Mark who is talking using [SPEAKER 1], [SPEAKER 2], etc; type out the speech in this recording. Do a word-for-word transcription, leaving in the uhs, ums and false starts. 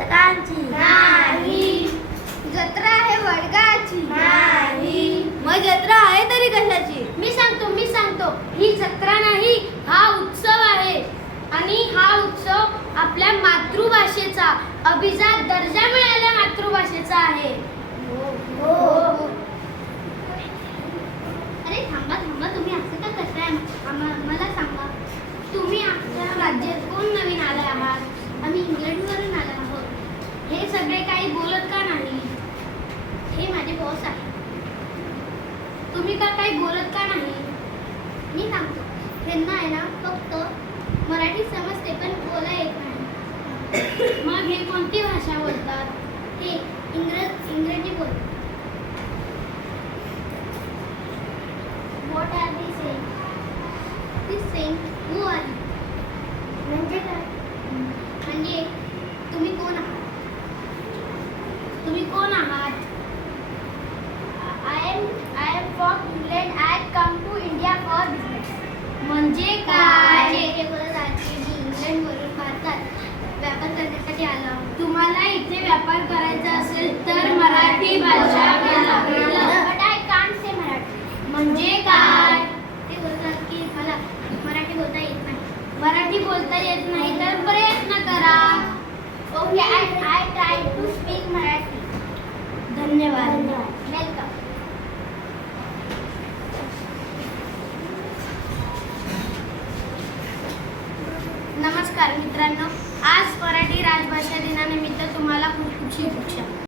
[SPEAKER 1] पुस्तकांची
[SPEAKER 2] नाही. जत्रा आहे वडगाची
[SPEAKER 1] नाही.
[SPEAKER 2] मग जत्रा आहे तरी कशाची? मी सांगतो मी सांगतो ही जत्रा नाही, हा उत्सव आहे. आणि हा उत्सव आपल्या मातृभाषेचा अभिजात दर्जा मिळालेल्या मातृभाषेचा आहे.
[SPEAKER 1] हो.
[SPEAKER 2] अरे थांबा थांबा, तुम्ही असं का करताय? आम्हा- मला सांगा, तुम्ही आमच्या राज्यात कोण नवीन आले आहात? आम्ही इंग्लंडवरून आलो आहोत. हे सगळे काही बोलत का नाही? हे माझे बॉस आहे. तुम्ही का काही बोलत का नाही? मी सांगतो, त्यांना आहे ना फक्त मराठी समजते पण बोला येत नाही. मग हे कोणती भाषा बोलतात? हे इंग्रज इंग्रजी बोलतात. What are they saying? They saying who are you?
[SPEAKER 1] म्हणजे काय?
[SPEAKER 2] म्हणजे तुम्ही कोण आहात? तुम्ही कोण आहात? I am I am from England. I come to India for business. म्हणजे काय? ते बोलत आहेत की मी इंग्लंडवरून भारतात व्यापार करण्यासाठी आलो आहोत. तुम्हाला इथे व्यापार करायचा असेल तर मराठी भाषा बोला. But I can't say Marathi. म्हणजे काय? ते बोलतात की मला मराठी बोलता येत नाही. मराठी बोलता येत नाही तर प्रयत्न करा. Okay, I I try to speak Marathi. धन्यवाद. वेलकम. नमस्कार मित्रांनो, आज मराठी राजभाषा दिनानिमित्त तुम्हाला खूप खूप शुभेच्छा.